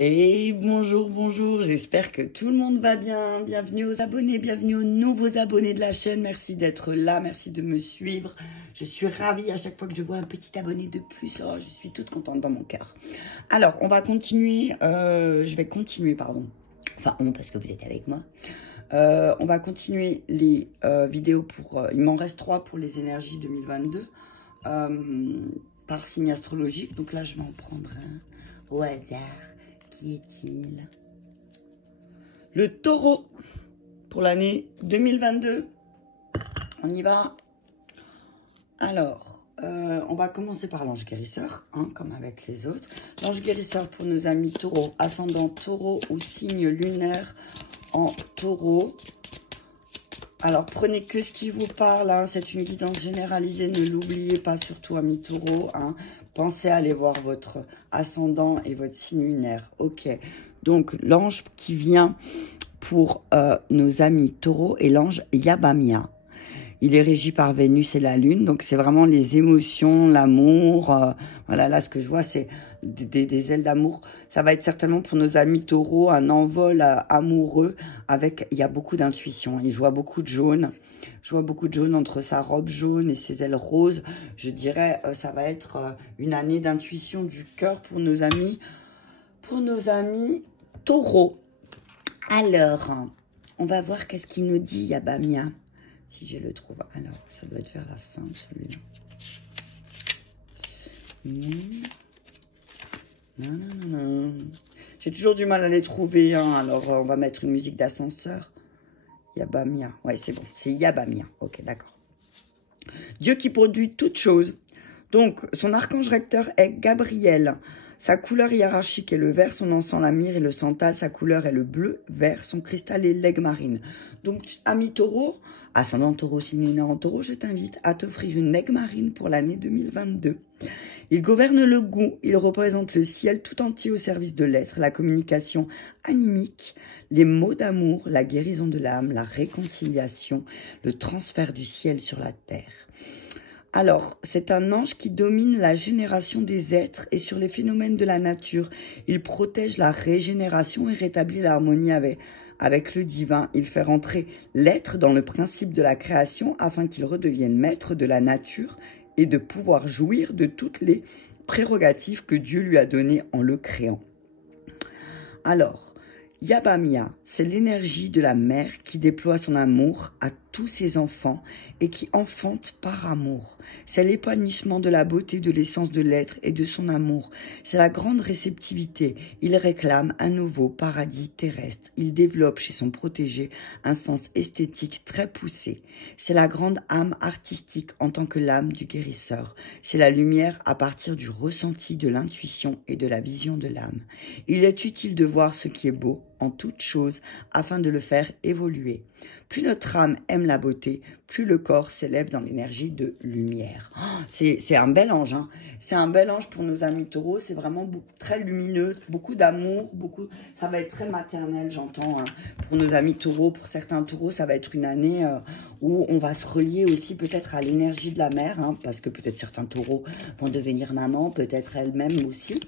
Et bonjour, bonjour, j'espère que tout le monde va bien. Bienvenue aux abonnés, bienvenue aux nouveaux abonnés de la chaîne. Merci d'être là, merci de me suivre. Je suis ravie à chaque fois que je vois un petit abonné de plus. Oh, je suis toute contente dans mon cœur. Alors, on va continuer, je vais continuer, pardon. Enfin, parce que vous êtes avec moi. On va continuer les vidéos pour... il m'en reste 3 pour les énergies 2022 par signe astrologique. Donc là, je vais en prendre un au hasard. Qui est-il? Le taureau pour l'année 2022. On y va. Alors, on va commencer par l'ange guérisseur, hein, comme avec les autres. L'ange guérisseur pour nos amis taureaux, ascendant taureau ou signe lunaire en taureau. Alors, prenez que ce qui vous parle, hein, c'est une guidance généralisée, ne l'oubliez pas, surtout amis taureaux, hein. Pensez à aller voir votre ascendant et votre signe lunaire. Ok, donc l'ange qui vient pour nos amis taureaux est l'ange Yabamia. Il est régi par Vénus et la Lune, donc c'est vraiment les émotions, l'amour. Voilà, là, ce que je vois, c'est des ailes d'amour. Ça va être certainement pour nos amis taureaux un envol amoureux avec, il y a beaucoup d'intuition. Il voit beaucoup de jaune. Je vois beaucoup de jaune entre sa robe jaune et ses ailes roses. Je dirais, ça va être une année d'intuition du cœur pour nos amis taureaux. Alors, on va voir qu'est-ce qu'il nous dit, Yabamia. Si je le trouve. Alors, ça doit être vers la fin, celui-là. Non. J'ai toujours du mal à les trouver. Hein. Alors, on va mettre une musique d'ascenseur. Yabamia. Ouais, c'est bon. C'est Yabamia. Ok, d'accord. Dieu qui produit toutes choses. Donc, son archange recteur est Gabriel. Sa couleur hiérarchique est le vert, son encens la myrrhe et le santal. Sa couleur est le bleu, vert, son cristal est l'aigle marine. Donc, ami taureau, ascendant taureau, signe lunaire en taureau, je t'invite à t'offrir une aigle marine pour l'année 2022. Il gouverne le goût, il représente le ciel tout entier au service de l'être, la communication animique, les mots d'amour, la guérison de l'âme, la réconciliation, le transfert du ciel sur la terre. Alors, c'est un ange qui domine la génération des êtres et sur les phénomènes de la nature. Il protège la régénération et rétablit l'harmonie avec le divin. Il fait rentrer l'être dans le principe de la création afin qu'il redevienne maître de la nature et de pouvoir jouir de toutes les prérogatives que Dieu lui a données en le créant. Alors, Yabamia, c'est l'énergie de la mère qui déploie son amour à tous ses enfants et qui enfante par amour. C'est l'épanouissement de la beauté, de l'essence de l'être et de son amour. C'est la grande réceptivité. Il réclame un nouveau paradis terrestre. Il développe chez son protégé un sens esthétique très poussé. C'est la grande âme artistique en tant que l'âme du guérisseur. C'est la lumière à partir du ressenti de l'intuition et de la vision de l'âme. Il est utile de voir ce qui est beau en toute chose afin de le faire évoluer. Plus notre âme aime la beauté, plus le corps s'élève dans l'énergie de lumière. Oh, c'est un bel ange, hein. C'est un bel ange pour nos amis taureaux. C'est vraiment très lumineux, beaucoup d'amour, ça va être très maternel, j'entends, hein. Pour nos amis taureaux, pour certains taureaux, ça va être une année où on va se relier aussi peut-être à l'énergie de la mère, hein, parce que peut-être certains taureaux vont devenir maman, peut-être elles-mêmes aussi,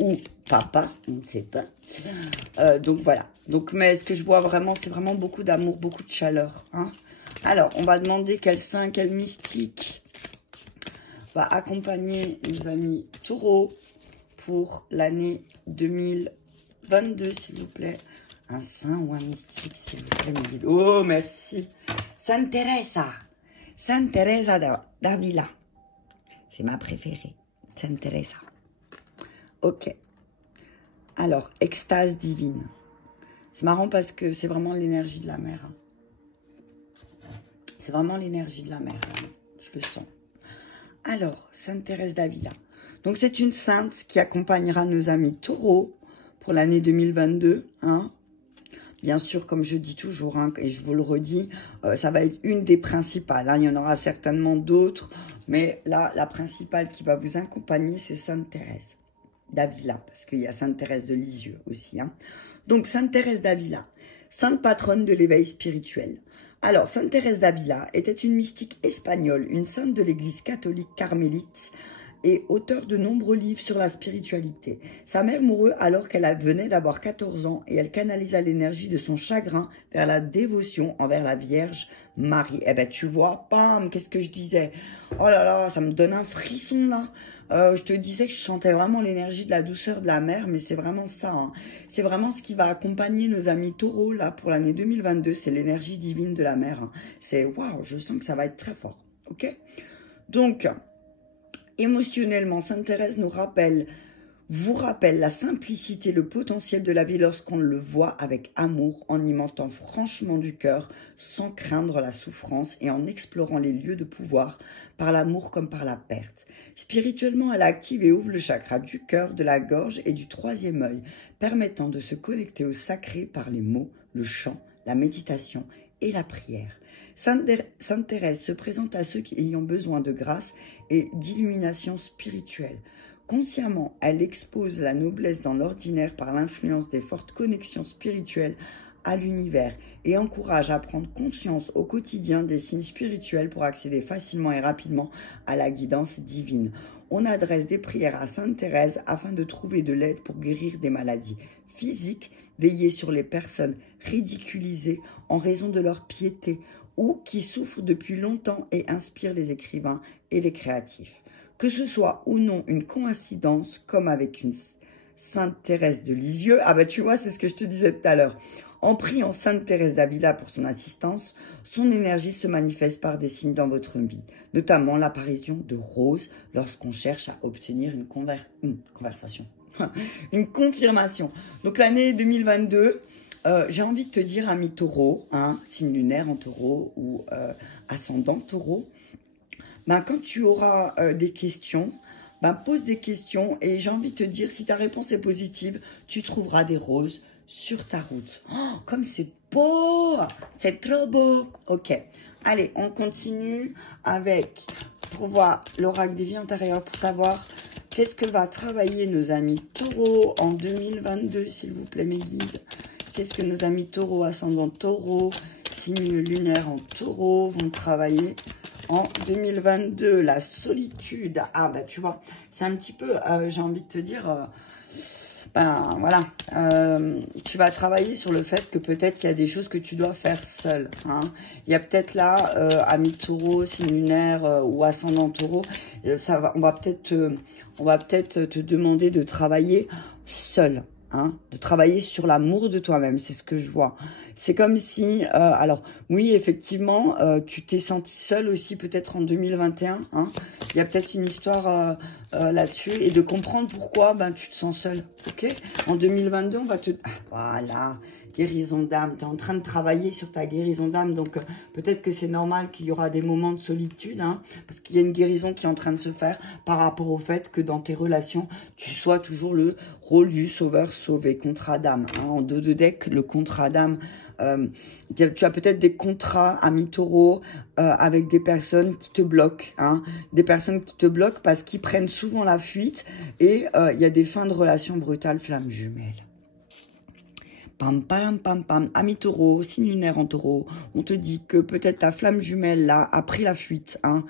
ou papa, on ne sait pas. Donc voilà. Donc, mais ce que je vois vraiment, c'est vraiment beaucoup d'amour, beaucoup de chaleur. Hein. Alors, on va demander quel saint, quel mystique va accompagner nos amis taureaux pour l'année 2022, s'il vous plaît. Un saint ou un mystique, s'il vous plaît, mes guides. Oh, merci. Sainte Teresa. Sainte Teresa d'Avila. C'est ma préférée. Sainte Teresa. Ok. Alors, extase divine. C'est marrant parce que c'est vraiment l'énergie de la mer. Hein. C'est vraiment l'énergie de la mer. Hein. Je le sens. Alors, Sainte Thérèse d'Avila. Donc, c'est une sainte qui accompagnera nos amis taureaux pour l'année 2022. Hein. Bien sûr, comme je dis toujours, hein, et je vous le redis, ça va être une des principales. Hein. Il y en aura certainement d'autres. Mais là, la principale qui va vous accompagner, c'est Sainte Thérèse d'Avila, parce qu'il y a Sainte Thérèse de Lisieux aussi. Hein. Donc, Sainte Thérèse d'Avila, sainte patronne de l'éveil spirituel. Alors, Sainte Thérèse d'Avila était une mystique espagnole, une sainte de l'église catholique carmélite et auteur de nombreux livres sur la spiritualité. Sa mère mourut alors qu'elle venait d'avoir 14 ans et elle canalisa l'énergie de son chagrin vers la dévotion envers la Vierge Marie. Eh ben tu vois, pam, qu'est-ce que je disais? Oh là là, ça me donne un frisson là. Je te disais que je sentais vraiment l'énergie de la douceur de la mère, mais c'est vraiment ça. Hein. C'est vraiment ce qui va accompagner nos amis taureaux là pour l'année 2022. C'est l'énergie divine de la mère. Hein. C'est waouh, je sens que ça va être très fort. Ok? Donc, émotionnellement, Sainte Thérèse vous rappelle la simplicité, le potentiel de la vie lorsqu'on le voit avec amour, en y mentant franchement du cœur, sans craindre la souffrance et en explorant les lieux de pouvoir, par l'amour comme par la perte. Spirituellement, elle active et ouvre le chakra du cœur, de la gorge et du troisième œil, permettant de se connecter au sacré par les mots, le chant, la méditation et la prière. Sainte Thérèse se présente à ceux qui ont besoin de grâce et d'illumination spirituelle. Consciemment, elle expose la noblesse dans l'ordinaire par l'influence des fortes connexions spirituelles à l'univers et encourage à prendre conscience au quotidien des signes spirituels pour accéder facilement et rapidement à la guidance divine. On adresse des prières à Sainte Thérèse afin de trouver de l'aide pour guérir des maladies physiques, veiller sur les personnes ridiculisées en raison de leur piété ou qui souffrent depuis longtemps et inspirent les écrivains et les créatifs. Que ce soit ou non une coïncidence, comme avec une Sainte Thérèse de Lisieux, ah bah tu vois, c'est ce que je te disais tout à l'heure. En priant Sainte Thérèse d'Avila pour son assistance, son énergie se manifeste par des signes dans votre vie, notamment l'apparition de roses lorsqu'on cherche à obtenir une conversation, une confirmation. Donc l'année 2022, j'ai envie de te dire, ami taureau, hein, signe lunaire en taureau ou ascendant taureau, ben, quand tu auras des questions, ben, pose des questions et j'ai envie de te dire, si ta réponse est positive, tu trouveras des roses sur ta route. Oh, comme c'est beau, c'est trop beau. Ok, allez, on continue avec, pour voir l'oracle des vies antérieures, pour savoir qu'est-ce que va travailler nos amis taureaux en 2022, s'il vous plaît, mes guides. Qu'est-ce que nos amis taureaux, ascendant taureau, signe lunaire en taureau vont travailler en 2022, la solitude. Ah, bah, tu vois, c'est un petit peu, j'ai envie de te dire, ben, voilà, tu vas travailler sur le fait que peut-être il y a des choses que tu dois faire seul. Hein. Il y a peut-être là, ami taureau, signe lunaire ou ascendant taureau, on va peut-être te demander de travailler seul. Hein, de travailler sur l'amour de toi-même, c'est ce que je vois. C'est comme si, alors oui, effectivement, tu t'es senti seul aussi peut-être en 2021. Hein, il y a peut-être une histoire là-dessus et de comprendre pourquoi ben, tu te sens seul. Ok, en 2022, on va te... Ah, voilà, guérison d'âme. Tu es en train de travailler sur ta guérison d'âme, donc peut-être que c'est normal qu'il y aura des moments de solitude, hein, parce qu'il y a une guérison qui est en train de se faire par rapport au fait que dans tes relations, tu sois toujours le rôle du sauveur sauvé, contrat d'âme. Hein, en dos de deck, le contrat d'âme, tu as peut-être des contrats amis taureau avec des personnes qui te bloquent, hein, des personnes qui te bloquent parce qu'ils prennent souvent la fuite et il y a des fins de relations brutales, flammes jumelles. Pam, pam, pam, pam, ami taureau, signe lunaire en taureau, on te dit que peut-être ta flamme jumelle là a pris la fuite, hein,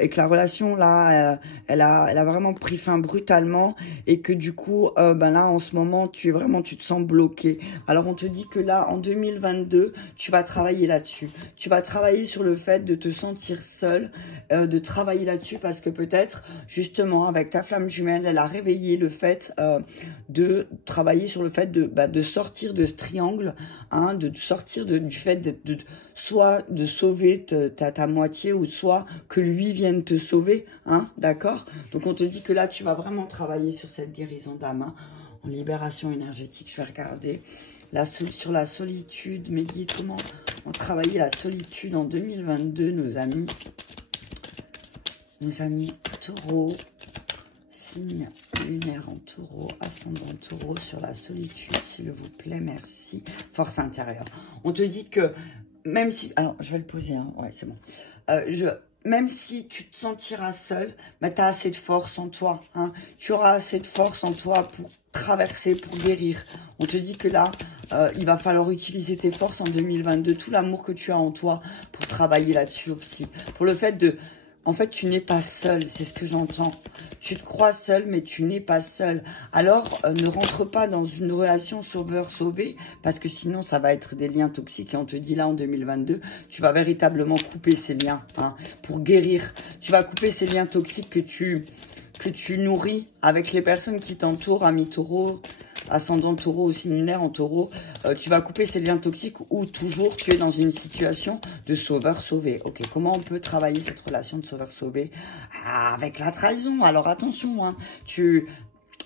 et que la relation là, elle a vraiment pris fin brutalement et que du coup, ben là en ce moment, tu te sens bloqué. Alors on te dit que là, en 2022, tu vas travailler là-dessus. Tu vas travailler sur le fait de te sentir seul, de travailler là-dessus parce que peut-être, justement, avec ta flamme jumelle, elle a réveillé le fait de travailler sur le fait de sortir de ce triangle, hein, de sortir du fait soit de sauver ta moitié ou soit que lui vienne te sauver, hein, d'accord? Donc on te dit que là tu vas vraiment travailler sur cette guérison d'âme, hein, en libération énergétique. Je vais regarder sur la solitude, mes guides, comment on travailler la solitude en 2022, nos amis taureaux. Signe lunaire en taureau, ascendant taureau sur la solitude, s'il vous plaît, merci. Force intérieure. On te dit que même si... Alors, je vais le poser, hein. Ouais, c'est bon. Même si tu te sentiras seul, bah, tu as assez de force en toi. Hein. Tu auras assez de force en toi pour traverser, pour guérir. On te dit que là, il va falloir utiliser tes forces en 2022, tout l'amour que tu as en toi pour travailler là-dessus aussi. Pour le fait de... En fait, tu n'es pas seul, c'est ce que j'entends. Tu te crois seul, mais tu n'es pas seul. Alors, ne rentre pas dans une relation sauveur-sauvé, parce que sinon, ça va être des liens toxiques. Et on te dit là, en 2022, tu vas véritablement couper ces liens, hein, pour guérir. Tu vas couper ces liens toxiques que tu nourris avec les personnes qui t'entourent, amis taureau, ascendant taureau, aussi lunaire en taureau. Tu vas couper ces liens toxiques où toujours tu es dans une situation de sauveur-sauvé. Ok, comment on peut travailler cette relation de sauveur-sauvé? Avec la trahison. Alors attention, hein,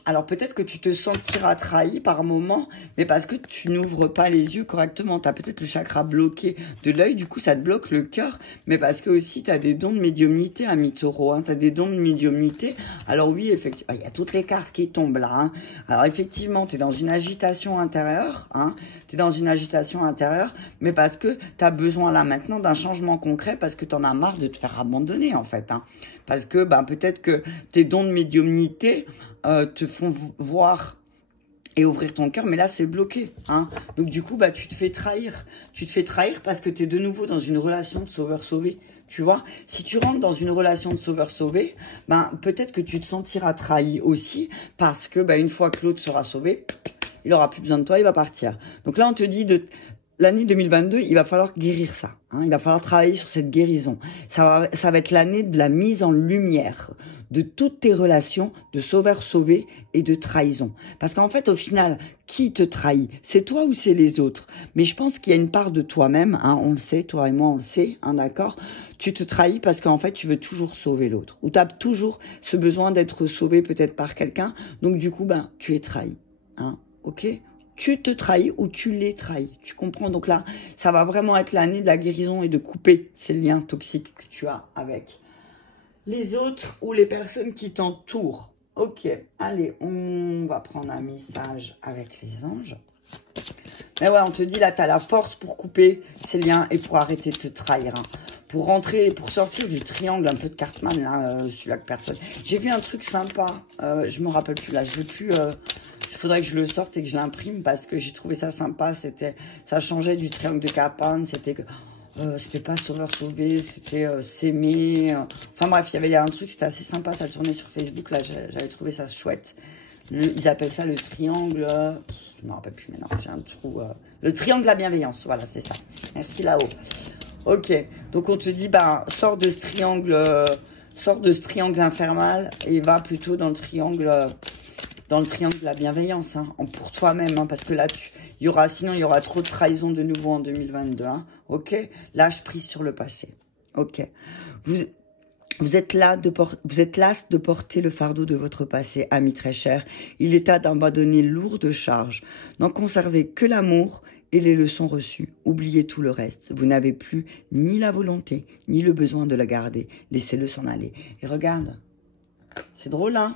alors peut-être que tu te sentiras trahi par moment, mais parce que tu n'ouvres pas les yeux correctement. Tu as peut-être le chakra bloqué de l'œil, du coup ça te bloque le cœur, mais parce que aussi tu as des dons de médiumnité, ami taureau, hein, tu as des dons de médiumnité. Alors oui, effectivement, il y a toutes les cartes qui tombent là. Hein. Alors effectivement, tu es dans une agitation intérieure, hein, tu es dans une agitation intérieure, mais parce que tu as besoin là maintenant d'un changement concret, parce que tu en as marre de te faire abandonner en fait. Hein. Parce que peut-être que tes dons de médiumnité te font voir et ouvrir ton cœur, mais là c'est bloqué, hein. Donc du coup tu te fais trahir. Tu te fais trahir parce que tu es de nouveau dans une relation de sauveur-sauvé. Tu vois, si tu rentres dans une relation de sauveur-sauvé, peut-être que tu te sentiras trahi aussi, parce que une fois que l'autre sera sauvé, il aura plus besoin de toi, il va partir. Donc là on te dit l'année 2022, il va falloir guérir ça. Hein, il va falloir travailler sur cette guérison. Ça va être l'année de la mise en lumière de toutes tes relations de sauveur-sauvé et de trahison. Parce qu'en fait, au final, qui te trahit? C'est toi ou c'est les autres? Mais je pense qu'il y a une part de toi-même, hein, on le sait, toi et moi on le sait, hein, d'accord? Tu te trahis parce qu'en fait, tu veux toujours sauver l'autre. Ou tu as toujours ce besoin d'être sauvé peut-être par quelqu'un. Donc du coup, tu es trahi. Hein, ok? Tu te trahis ou tu les trahis. Tu comprends? Donc là, ça va vraiment être l'année de la guérison et de couper ces liens toxiques que tu as avec les autres ou les personnes qui t'entourent. Ok, allez, on va prendre un message avec les anges. Mais ouais, on te dit là, tu as la force pour couper ces liens et pour arrêter de te trahir. Hein. Pour rentrer, pour sortir du triangle un peu de Cartman, là, celui-là que personne. J'ai vu un truc sympa, je me rappelle plus là, je veux plus... il faudrait que je le sorte et que je l'imprime parce que j'ai trouvé ça sympa. Ça changeait du triangle de Cartman, c'était pas sauveur-sauvé, c'était s'aimer. Enfin bref, il y avait un truc, c'était assez sympa, ça tournait sur Facebook, là, j'avais trouvé ça chouette. Ils appellent ça le triangle, je me rappelle plus maintenant, j'ai un trou. Le triangle de la bienveillance, voilà, c'est ça. Merci là-haut. Ok, donc on te dit, sors de ce triangle infernal et va plutôt dans le triangle de la bienveillance, hein, pour toi-même, hein, parce que là, sinon il y aura trop de trahison de nouveau en 2022, hein, ok? Lâche prise sur le passé, ok? Vous êtes las de porter le fardeau de votre passé, ami très cher. Il est temps d'abandonner lourde charge. N'en conservez que l'amour et les leçons reçues. Oubliez tout le reste. Vous n'avez plus ni la volonté, ni le besoin de la garder. Laissez-le s'en aller. Et regarde, c'est drôle, hein?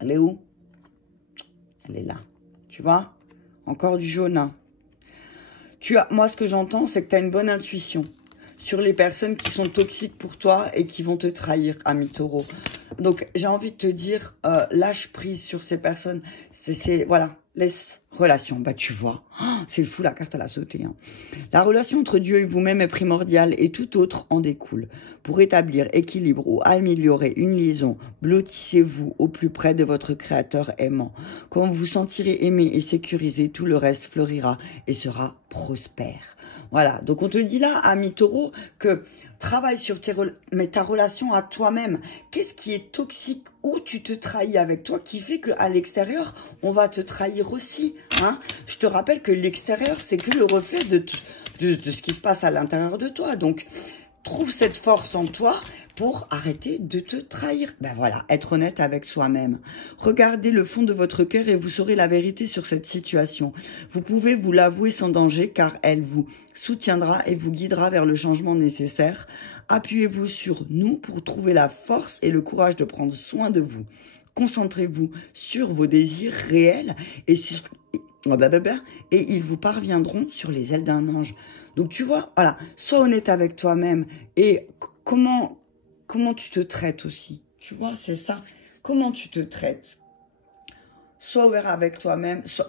Elle est où? Elle est là. Tu vois? Encore du jaune, hein? Moi, ce que j'entends, c'est que tu as une bonne intuition sur les personnes qui sont toxiques pour toi et qui vont te trahir, ami taureau. Donc, j'ai envie de te dire, lâche prise sur ces personnes. Voilà, laisse relation. Tu vois, c'est fou, la carte, elle a sauté. Hein. La relation entre Dieu et vous-même est primordiale et tout autre en découle. Pour établir équilibre ou améliorer une liaison, blottissez-vous au plus près de votre créateur aimant. Quand vous vous sentirez aimé et sécurisé, tout le reste fleurira et sera prospère. Voilà, donc on te dit là, ami taureau, que travaille sur ta relation à toi-même. Qu'est-ce qui est toxique? Où tu te trahis avec toi qui fait qu'à l'extérieur, on va te trahir aussi. Hein? Je te rappelle que l'extérieur, c'est que le reflet de ce qui se passe à l'intérieur de toi. Donc, trouve cette force en toi pour arrêter de te trahir. Voilà, être honnête avec soi-même. Regardez le fond de votre cœur et vous saurez la vérité sur cette situation. Vous pouvez vous l'avouer sans danger car elle vous soutiendra et vous guidera vers le changement nécessaire. Appuyez-vous sur nous pour trouver la force et le courage de prendre soin de vous. Concentrez-vous sur vos désirs réels et ils vous parviendront sur les ailes d'un ange. Donc tu vois, voilà, sois honnête avec toi-même et comment tu te traites aussi. Tu vois, c'est ça. Comment tu te traites. Sois ouvert avec toi-même. Sois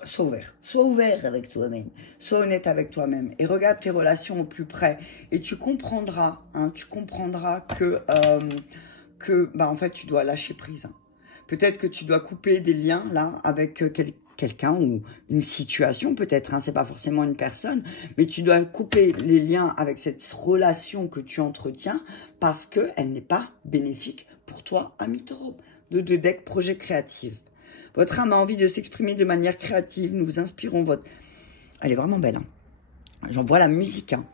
ouvert avec toi-même. Sois honnête avec toi-même. Et regarde tes relations au plus près. Et tu comprendras, hein, que que, bah, en fait, tu dois lâcher prise. Hein. Peut-être que tu dois couper des liens, là, avec quelqu'un ou une situation, peut-être. Hein, c'est pas forcément une personne. Mais tu dois couper les liens avec cette relation que tu entretiens parce qu'elle n'est pas bénéfique pour toi, ami taureau. De deck projet créatif. Votre âme a envie de s'exprimer de manière créative. Nous vous inspirons votre... Elle est vraiment belle. Hein. J'en vois la musique. Hein.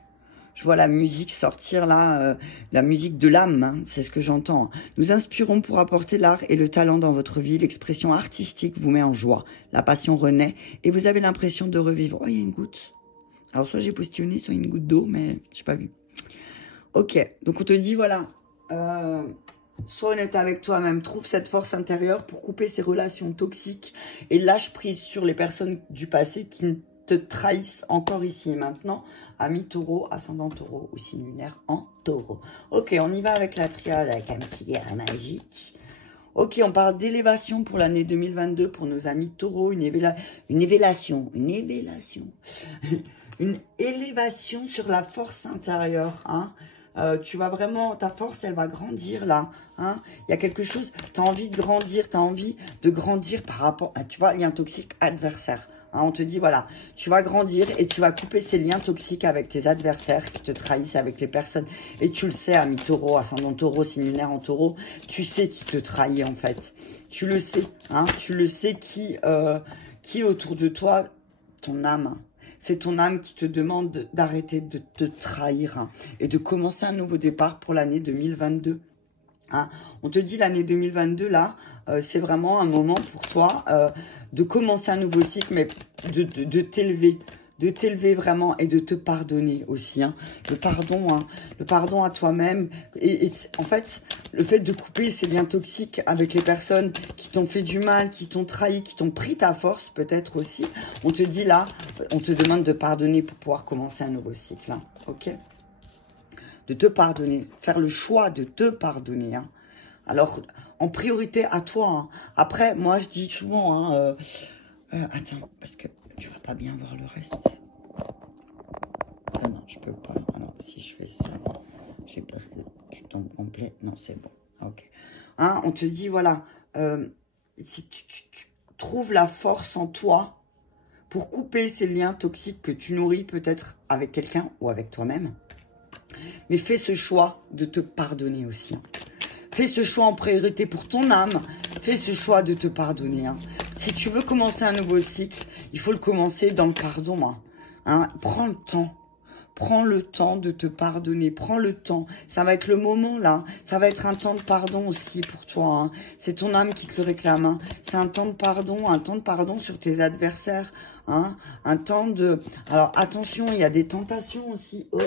Je vois la musique sortir là, la musique de l'âme, hein, c'est ce que j'entends. Hein. Nous inspirons pour apporter l'art et le talent dans votre vie. L'expression artistique vous met en joie. La passion renaît et vous avez l'impression de revivre. Oh, il y a une goutte. Alors, soit j'ai postillonné, soit une goutte d'eau, mais je n'ai pas vu. Ok, donc on te dit, voilà, sois honnête avec toi-même. Trouve cette force intérieure pour couper ces relations toxiques et lâche prise sur les personnes du passé qui te trahissent encore ici et maintenant. Ami taureau, ascendant taureau ou signe lunaire en taureau. Ok, on y va avec la triade avec un petit guerre magique. Ok, on parle d'élévation pour l'année 2022 pour nos amis taureaux. Une élévation sur la force intérieure. Hein. Tu vas vraiment, ta force, elle va grandir là. Hein. Il y a quelque chose, tu as envie de grandir par rapport à, tu vois, lien toxique adversaire. Hein, on te dit, voilà, tu vas grandir et tu vas couper ces liens toxiques avec tes adversaires qui te trahissent, avec les personnes. Et tu le sais, ami taureau, ascendant taureau, signe lunaire en taureau, tu sais qui te trahit en fait. Tu le sais, hein, tu le sais qui autour de toi, ton âme. C'est ton âme qui te demande d'arrêter de te trahir hein, et de commencer un nouveau départ pour l'année 2022. Hein. On te dit l'année 2022, là, c'est vraiment un moment pour toi de commencer un nouveau cycle, mais de t'élever vraiment et de te pardonner aussi. Hein. Le pardon à toi-même. Et en fait, le fait de couper ces liens toxiques avec les personnes qui t'ont fait du mal, qui t'ont trahi, qui t'ont pris ta force peut-être aussi. On te dit là, on te demande de pardonner pour pouvoir commencer un nouveau cycle. Hein. Ok ? De te pardonner, faire le choix de te pardonner. Hein. Alors, en priorité à toi. Hein. Après, moi, je dis souvent... Hein, attends, parce que tu vas pas bien voir le reste. Ah non, je peux pas. Alors, si je fais ça, j'ai peur que tu tombes complet. Non, c'est bon. Ok. Hein, on te dit, voilà, si tu trouves la force en toi pour couper ces liens toxiques que tu nourris peut-être avec quelqu'un ou avec toi-même, mais fais ce choix de te pardonner aussi. Hein. Fais ce choix en priorité pour ton âme. Fais ce choix de te pardonner. Hein. Si tu veux commencer un nouveau cycle, il faut le commencer dans le pardon. Hein. Hein. Prends le temps. Prends le temps de te pardonner. Prends le temps. Ça va être le moment là. Ça va être un temps de pardon aussi pour toi. Hein. C'est ton âme qui te le réclame. Hein. C'est un temps de pardon sur tes adversaires. Hein. Un temps de... Alors attention, il y a des tentations aussi. Oh.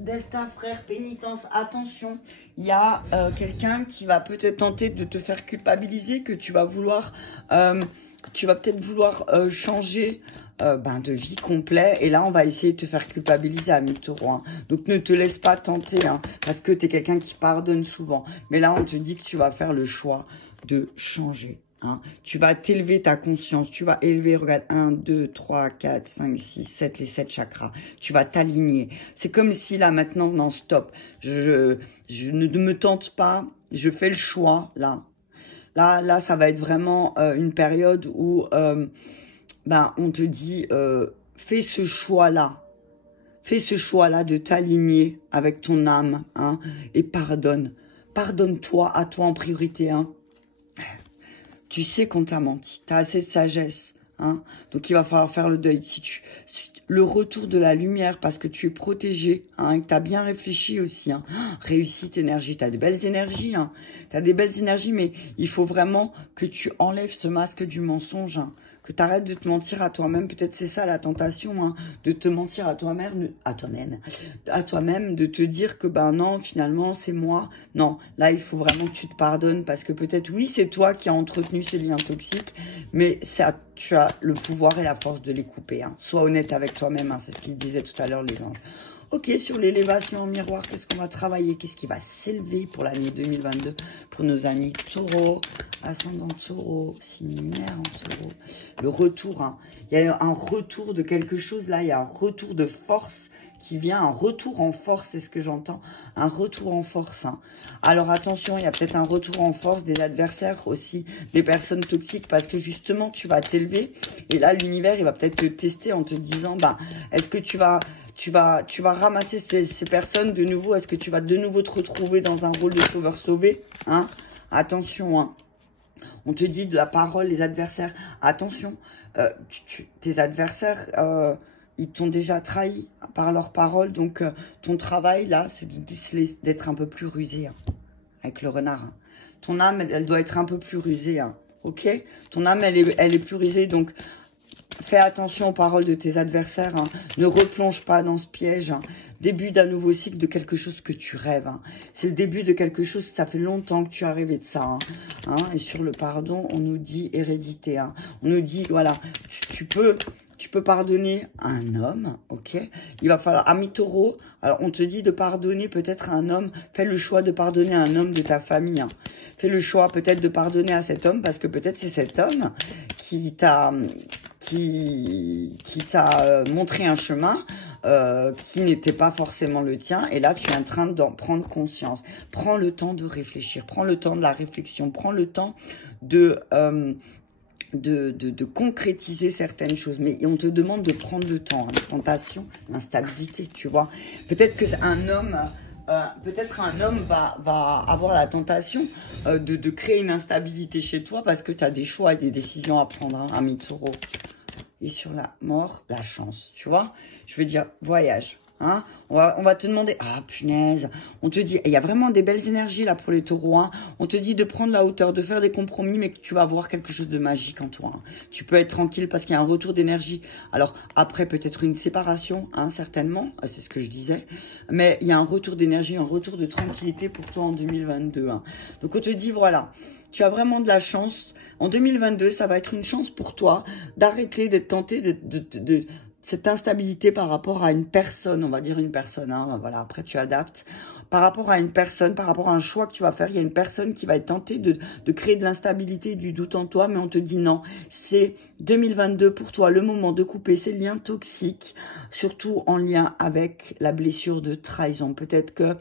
Delta, frère, pénitence, attention, il y a quelqu'un qui va peut-être tenter de te faire culpabiliser, que tu vas vouloir, peut-être vouloir changer de vie complet. Et là, on va essayer de te faire culpabiliser à mi-taureau. Hein. Donc, ne te laisse pas tenter, hein, parce que tu es quelqu'un qui pardonne souvent. Mais là, on te dit que tu vas faire le choix de changer. Hein. Tu vas t'élever ta conscience, tu vas élever, regarde, 1, 2, 3, 4, 5, 6, 7, les 7 chakras. Tu vas t'aligner. C'est comme si là, maintenant, non, stop. Je ne me tente pas, je fais le choix, là. Là, ça va être vraiment une période où, on te dit, fais ce choix-là. Fais ce choix-là de t'aligner avec ton âme, hein, et pardonne. Pardonne-toi, à toi en priorité, hein. Tu sais qu'on t'a menti, tu as assez de sagesse, hein. Donc il va falloir faire le deuil. Le retour de la lumière parce que tu es protégé, hein, et que tu as bien réfléchi aussi. Hein. Réussite, énergie, tu as de belles énergies. Hein. Tu as des belles énergies, mais il faut vraiment que tu enlèves ce masque du mensonge. Hein. Que tu arrêtes de te mentir à toi-même. Peut-être c'est ça la tentation, hein, de te mentir à toi-même, de te dire que ben non, finalement c'est moi. Non, là il faut vraiment que tu te pardonnes parce que peut-être oui c'est toi qui as entretenu ces liens toxiques, mais ça, tu as le pouvoir et la force de les couper. Hein. Sois honnête avec toi-même, hein, c'est ce qu'il disait tout à l'heure les anges. Ok, sur l'élévation en miroir, qu'est-ce qu'on va travailler? Qu'est-ce qui va s'élever pour l'année 2022 pour nos amis taureaux, ascendant taureau, signe lunaire en taureau? Le retour, hein. Il y a un retour de quelque chose là, il y a un retour de force qui vient, un retour en force, c'est ce que j'entends, un retour en force. Hein. Alors attention, il y a peut-être un retour en force des adversaires aussi, des personnes toxiques, parce que justement, tu vas t'élever, et là, l'univers, il va peut-être te tester en te disant, bah, est-ce que tu vas ramasser ces personnes de nouveau, est-ce que tu vas de nouveau te retrouver dans un rôle de sauveur sauvé, hein? Attention, hein. On te dit de la parole, les adversaires, attention, tes adversaires, ils t'ont déjà trahi par leurs paroles. Donc, ton travail, là, c'est d'être un peu plus rusé, hein, avec le renard. Hein. Ton âme, elle doit être un peu plus rusée, hein, ok? Ton âme, elle est plus rusée, donc fais attention aux paroles de tes adversaires. Hein. Ne replonge pas dans ce piège. Hein. Début d'un nouveau cycle de quelque chose que tu rêves. Hein. C'est le début de quelque chose, ça fait longtemps que tu as rêvé de ça. Hein. Hein. Et sur le pardon, on nous dit hérédité. Hein. On nous dit, voilà, tu peux pardonner à un homme, ok? Il va falloir, ami taureau, alors on te dit de pardonner peut-être à un homme, fais le choix de pardonner à un homme de ta famille. Hein. Fais le choix peut-être de pardonner à cet homme, parce que peut-être c'est cet homme qui t'a montré un chemin qui n'était pas forcément le tien. Et là, tu es en train d'en prendre conscience. Prends le temps de réfléchir, prends le temps de la réflexion, prends le temps de concrétiser certaines choses. Mais on te demande de prendre le temps. Hein, la tentation, l'instabilité, tu vois. Peut-être que un homme va avoir la tentation de créer une instabilité chez toi parce que tu as des choix et des décisions à prendre, hein, ami taureau. Et sur la mort, la chance, tu vois. Je veux dire, voyage. Hein, on va te demander, ah punaise, on te dit, il y a vraiment des belles énergies là pour les taureaux, hein. On te dit de prendre la hauteur, de faire des compromis, mais que tu vas voir quelque chose de magique en toi. Hein. Tu peux être tranquille parce qu'il y a un retour d'énergie. Alors après peut-être une séparation, hein, certainement, c'est ce que je disais, mais il y a un retour d'énergie, un retour de tranquillité pour toi en 2022. Hein. Donc on te dit, voilà, tu as vraiment de la chance. En 2022, ça va être une chance pour toi d'arrêter d'être tenté de cette instabilité par rapport à une personne, on va dire une personne, hein, voilà, après tu adaptes, par rapport à une personne, par rapport à un choix que tu vas faire, il y a une personne qui va être tentée de créer de l'instabilité, du doute en toi, mais on te dit non, c'est 2022 pour toi, le moment de couper ces liens toxiques, surtout en lien avec la blessure de trahison. Peut-être que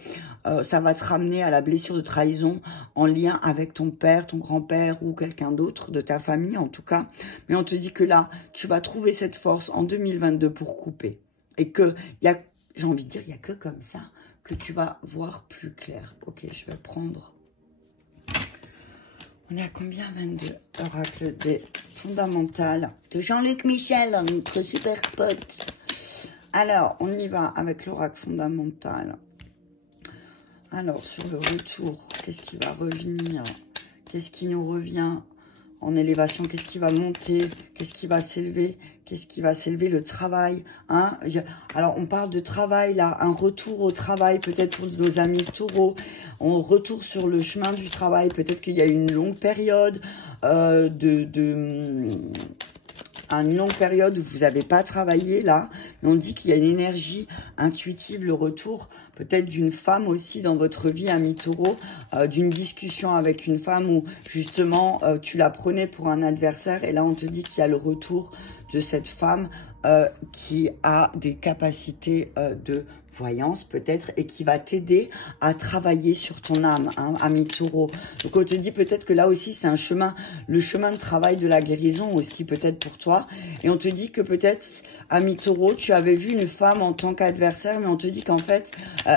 ça va te ramener à la blessure de trahison en lien avec ton père, ton grand-père ou quelqu'un d'autre de ta famille en tout cas. Mais on te dit que là, tu vas trouver cette force en 2022 pour couper. Et que, j'ai envie de dire, il n'y a que comme ça que tu vas voir plus clair. Ok, je vais prendre... On est à combien? 22. Oracle des fondamentales de Jean-Luc Michel, notre super pote. Alors, on y va avec l'oracle fondamental. Alors, sur le retour, qu'est-ce qui va revenir? Qu'est-ce qui nous revient en élévation? Qu'est-ce qui va monter? Qu'est-ce qui va s'élever? Qu'est-ce qui va s'élever? Le travail, hein? Alors, on parle de travail, là, un retour au travail, peut-être pour nos amis taureaux. On retourne sur le chemin du travail. Peut-être qu'il y a une longue période une longue période où vous n'avez pas travaillé, là. Mais on dit qu'il y a une énergie intuitive, le retour peut-être d'une femme aussi dans votre vie, ami taureau, d'une discussion avec une femme où, justement, tu la prenais pour un adversaire. Et là, on te dit qu'il y a le retour de cette femme qui a des capacités de voyance peut-être et qui va t'aider à travailler sur ton âme, hein, ami taureau. Donc on te dit peut-être que là aussi c'est un chemin, le chemin de travail de la guérison aussi peut-être pour toi. Et on te dit que peut-être, ami taureau, tu avais vu une femme en tant qu'adversaire, mais on te dit qu'en fait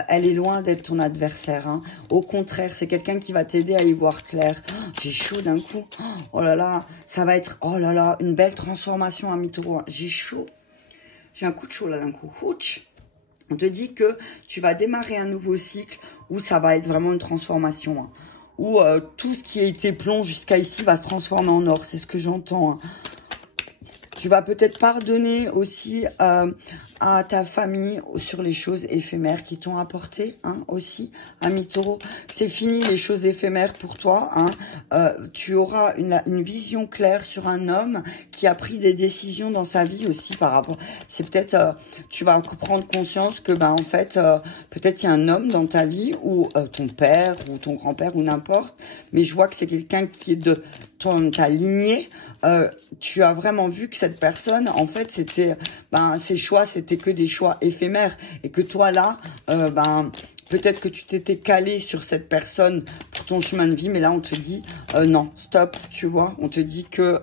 elle est loin d'être ton adversaire. Hein. Au contraire, c'est quelqu'un qui va t'aider à y voir clair. Oh, j'ai chaud d'un coup. Oh là là, ça va être, oh là là, une belle transformation, ami taureau. J'ai chaud. J'ai un coup de chaud là d'un coup. Ouch. On te dit que tu vas démarrer un nouveau cycle où ça va être vraiment une transformation. Hein, où tout ce qui a été plomb jusqu'à ici va se transformer en or. C'est ce que j'entends. Hein. Tu vas peut-être pardonner aussi à ta famille sur les choses éphémères qui t'ont apporté, hein, aussi, ami taureau. C'est fini les choses éphémères pour toi. Hein. Tu auras une vision claire sur un homme qui a pris des décisions dans sa vie aussi par rapport... C'est peut-être... tu vas prendre conscience que, en fait, peut-être il y a un homme dans ta vie ou ton père ou ton grand-père ou n'importe. Mais je vois que c'est quelqu'un qui est ta lignée, tu as vraiment vu que cette personne, en fait, c'était, ses choix, c'était que des choix éphémères. Et que toi, là, peut-être que tu t'étais calé sur cette personne pour ton chemin de vie, mais là, on te dit, non, stop, tu vois. On te dit que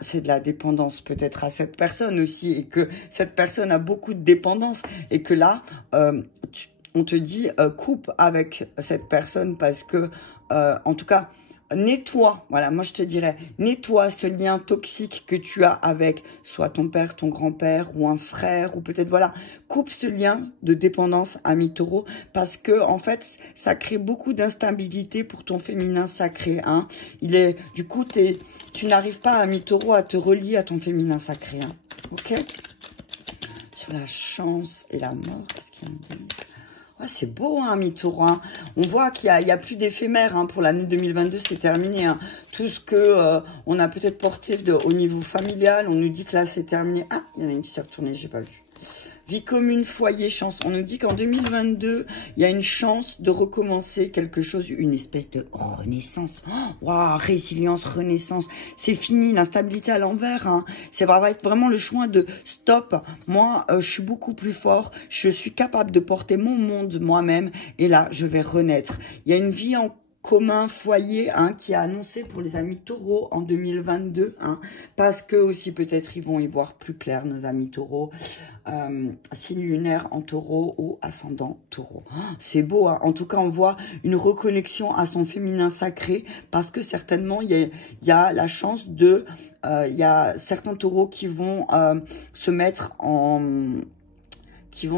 c'est de la dépendance peut-être à cette personne aussi, et que cette personne a beaucoup de dépendance, et que là, on te dit, coupe avec cette personne parce que, en tout cas, nettoie, voilà, moi je te dirais, nettoie ce lien toxique que tu as avec soit ton père, ton grand-père ou un frère, ou peut-être, voilà, coupe ce lien de dépendance, ami taureau, parce que, en fait, ça crée beaucoup d'instabilité pour ton féminin sacré, hein. Du coup, tu n'arrives pas, ami taureau, à te relier à ton féminin sacré, hein. Ok? Sur la chance et la mort, qu'est-ce qu'il y a? Ouais, c'est beau, hein, ami taureau, hein. On voit qu'il y a plus d'éphémère, hein, pour l'année 2022, c'est terminé, hein. Tout ce que on a peut-être porté au niveau familial, on nous dit que là, c'est terminé. Ah, il y en a une qui s'est retournée, j'ai pas vu. Vie commune, foyer, chance. On nous dit qu'en 2022, il y a une chance de recommencer quelque chose, une espèce de renaissance. Waouh, résilience, renaissance. C'est fini, l'instabilité à l'envers, hein. C'est vraiment le choix de stop. Moi, je suis beaucoup plus fort. Je suis capable de porter mon monde moi-même. Et là, je vais renaître. Il y a une vie en commun foyer, hein, qui a annoncé pour les amis taureaux en 2022, hein, parce que aussi peut-être ils vont y voir plus clair, nos amis taureaux, signe lunaire en taureau ou ascendant taureau. C'est beau, hein. En tout cas on voit une reconnexion à son féminin sacré, parce que certainement il y a la chance de, il y a certains taureaux qui vont se mettre en... qui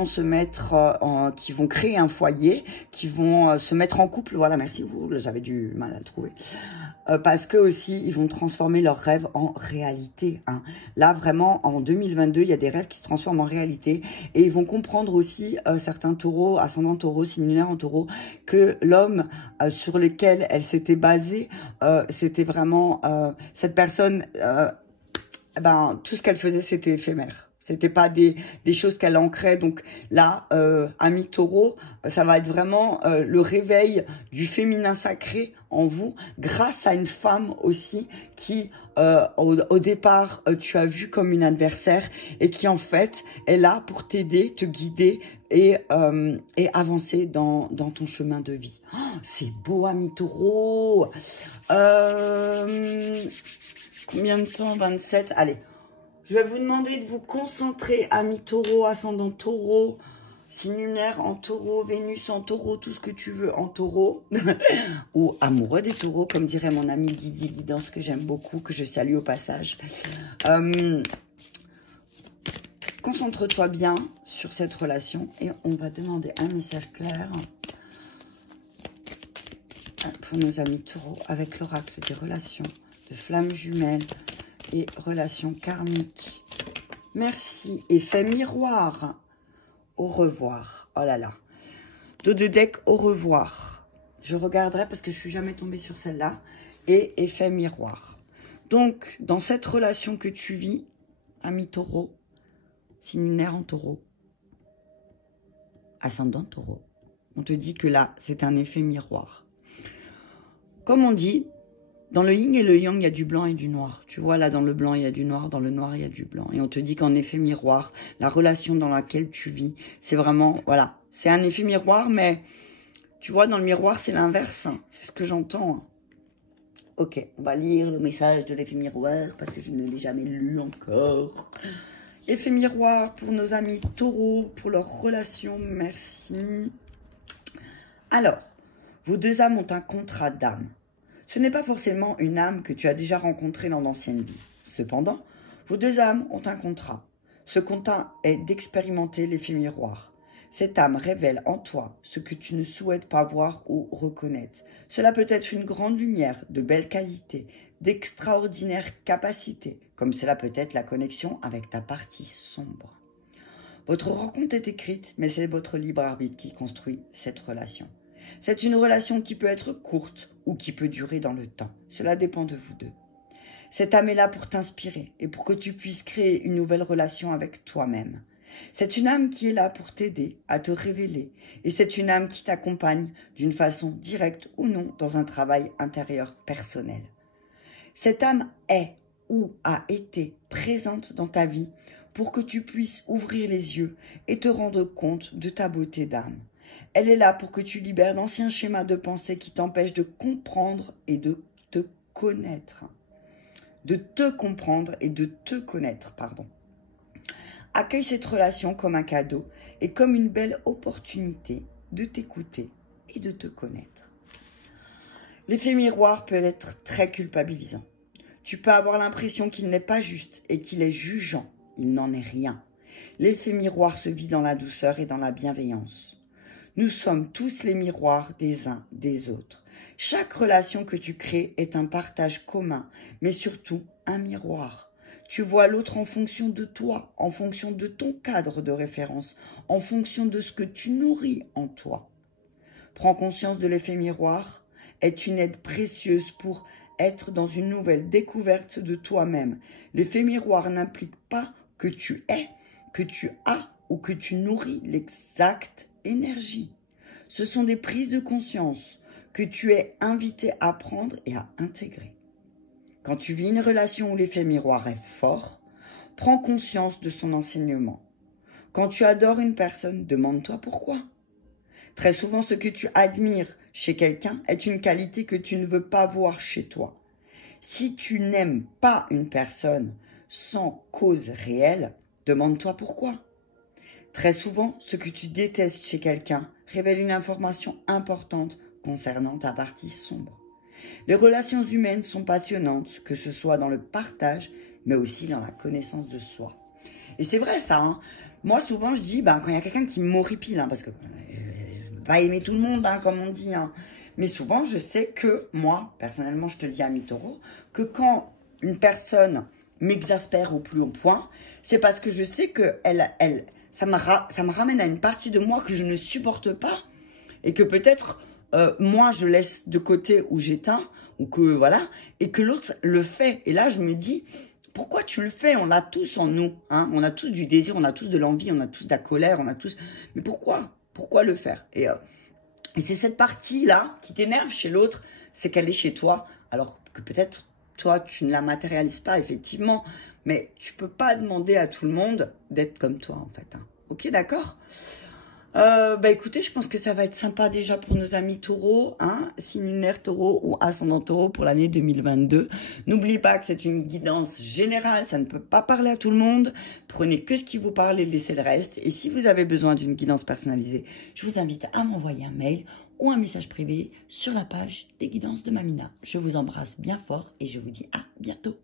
vont créer un foyer, qui vont se mettre en couple. Voilà, merci vous, j'avais du mal à le trouver. Parce que aussi, ils vont transformer leurs rêves en réalité, hein. Là, vraiment, en 2022, il y a des rêves qui se transforment en réalité. Et ils vont comprendre aussi, certains taureaux, ascendant taureau, signe lunaire en taureau, que l'homme sur lequel elle s'était basée, c'était vraiment cette personne, tout ce qu'elle faisait, c'était éphémère. C'était pas des choses qu'elle ancrait. Donc là, ami taureau, ça va être vraiment le réveil du féminin sacré en vous, grâce à une femme aussi qui, au départ, tu as vu comme une adversaire, et qui en fait est là pour t'aider, te guider et avancer dans ton chemin de vie. Oh, c'est beau, ami taureau. Combien de temps? 27. Allez. Je vais vous demander de vous concentrer, amis taureau, ascendant taureau, signe lunaire en taureau, Vénus en taureau, tout ce que tu veux en taureau. Ou amoureux des taureaux, comme dirait mon ami Didi Guidance, que j'aime beaucoup, que je salue au passage. Concentre-toi bien sur cette relation et on va demander un message clair pour nos amis taureaux avec l'oracle des relations, de flammes jumelles et relations karmiques. Merci. Effet miroir. Au revoir. Oh là là. Dos de deck, au revoir. Je regarderai parce que je suis jamais tombée sur celle-là. Et effet miroir. Donc, dans cette relation que tu vis, ami taureau, signe lunaire en taureau, ascendant taureau, on te dit que là, c'est un effet miroir. Comme on dit, dans le yin et le yang, il y a du blanc et du noir. Tu vois, là, dans le blanc, il y a du noir. Dans le noir, il y a du blanc. Et on te dit qu'en effet miroir, la relation dans laquelle tu vis, c'est vraiment, voilà, c'est un effet miroir, mais tu vois, dans le miroir, c'est l'inverse. Hein. C'est ce que j'entends. Ok, on va lire le message de l'effet miroir, parce que je ne l'ai jamais lu encore. Effet miroir pour nos amis taureaux, pour leur relation, merci. Alors, vos deux âmes ont un contrat d'âme. Ce n'est pas forcément une âme que tu as déjà rencontrée dans d'anciennes vies. Cependant, vos deux âmes ont un contrat. Ce contrat est d'expérimenter l'effet miroir. Cette âme révèle en toi ce que tu ne souhaites pas voir ou reconnaître. Cela peut être une grande lumière, de belles qualités, d'extraordinaires capacités, comme cela peut être la connexion avec ta partie sombre. Votre rencontre est écrite, mais c'est votre libre arbitre qui construit cette relation. C'est une relation qui peut être courte ou qui peut durer dans le temps. Cela dépend de vous deux. Cette âme est là pour t'inspirer et pour que tu puisses créer une nouvelle relation avec toi-même. C'est une âme qui est là pour t'aider à te révéler et c'est une âme qui t'accompagne d'une façon directe ou non dans un travail intérieur personnel. Cette âme est ou a été présente dans ta vie pour que tu puisses ouvrir les yeux et te rendre compte de ta beauté d'âme. Elle est là pour que tu libères d'anciens schémas de pensée qui t'empêchent de comprendre et de te connaître. De te comprendre et de te connaître, pardon. Accueille cette relation comme un cadeau et comme une belle opportunité de t'écouter et de te connaître. L'effet miroir peut être très culpabilisant. Tu peux avoir l'impression qu'il n'est pas juste et qu'il est jugeant. Il n'en est rien. L'effet miroir se vit dans la douceur et dans la bienveillance. Nous sommes tous les miroirs des uns des autres. Chaque relation que tu crées est un partage commun, mais surtout un miroir. Tu vois l'autre en fonction de toi, en fonction de ton cadre de référence, en fonction de ce que tu nourris en toi. Prends conscience de l'effet miroir, est une aide précieuse pour être dans une nouvelle découverte de toi-même. L'effet miroir n'implique pas que tu es, que tu as ou que tu nourris l'exacte énergie. Ce sont des prises de conscience que tu es invité à prendre et à intégrer. Quand tu vis une relation où l'effet miroir est fort, prends conscience de son enseignement. Quand tu adores une personne, demande-toi pourquoi. Très souvent, ce que tu admires chez quelqu'un est une qualité que tu ne veux pas voir chez toi. Si tu n'aimes pas une personne sans cause réelle, demande-toi pourquoi. Très souvent, ce que tu détestes chez quelqu'un révèle une information importante concernant ta partie sombre. Les relations humaines sont passionnantes, que ce soit dans le partage, mais aussi dans la connaissance de soi. Et c'est vrai ça, hein. Moi souvent je dis, quand il y a quelqu'un qui m'horripile, parce que je ne peux pas aimer tout le monde, comme on dit, mais souvent je sais que moi, personnellement je te dis ami taureau, que quand une personne m'exaspère au plus haut point, c'est parce que je sais que ça me ramène à une partie de moi que je ne supporte pas et que peut-être moi je laisse de côté ou j'éteins ou que voilà et que l'autre le fait. Et là je me dis pourquoi tu le fais? On l'a tous en nous, on a tous du désir, on a tous de l'envie, on a tous de la colère, on a tous. Mais pourquoi le faire? Et c'est cette partie-là qui t'énerve chez l'autre, c'est qu'elle est chez toi, alors que peut-être toi, tu ne la matérialises pas, effectivement, mais tu peux pas demander à tout le monde d'être comme toi, en fait. Ok, d'accord? Écoutez, je pense que ça va être sympa déjà pour nos amis taureaux, signe lunaire taureau ou ascendant taureau pour l'année 2022. N'oubliez pas que c'est une guidance générale, ça ne peut pas parler à tout le monde. Prenez que ce qui vous parle et laissez le reste. Et si vous avez besoin d'une guidance personnalisée, je vous invite à m'envoyer un mail ou un message privé sur la page des guidances de Mamina. Je vous embrasse bien fort et je vous dis à bientôt.